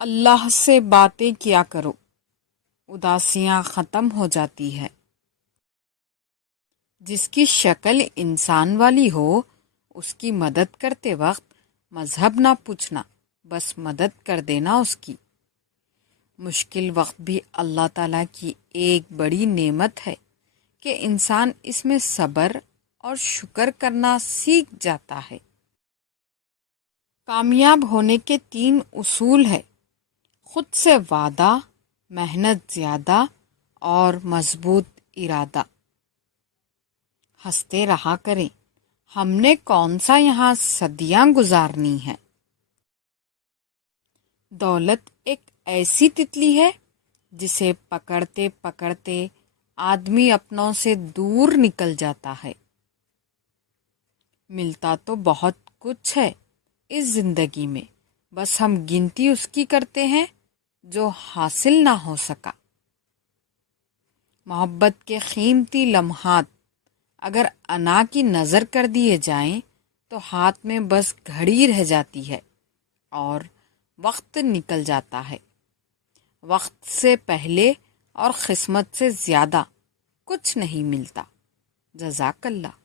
اللہ سے باتیں کیا کرو، اداسیاں ختم ہو جاتی ہے۔ جس کی شکل انسان والی ہو اس کی مدد کرتے وقت مذہب نہ پوچھنا، بس مدد کر دینا اس کی۔ مشکل وقت بھی اللہ تعالیٰ کی ایک بڑی نعمت ہے کہ انسان اس میں صبر اور شکر کرنا سیکھ جاتا ہے۔ کامیاب ہونے کے 3 اصول ہیں: خود سے وعدہ، محنت زیادہ اور مضبوط ارادہ۔ ہنستے رہا کریں، ہم نے کون سا یہاں صدیاں گزارنی ہیں۔ دولت ایک ایسی تتلی ہے جسے پکڑتے پکڑتے آدمی اپنوں سے دور نکل جاتا ہے۔ ملتا تو بہت کچھ ہے اس زندگی میں، بس ہم گنتی اس کی کرتے ہیں جو حاصل نہ ہو سکا۔ محبت کے قیمتی لمحات اگر انا کی نظر کر دیے جائیں تو ہاتھ میں بس گھڑی رہ جاتی ہے اور وقت نکل جاتا ہے۔ وقت سے پہلے اور قسمت سے زیادہ کچھ نہیں ملتا۔ جزاک اللہ۔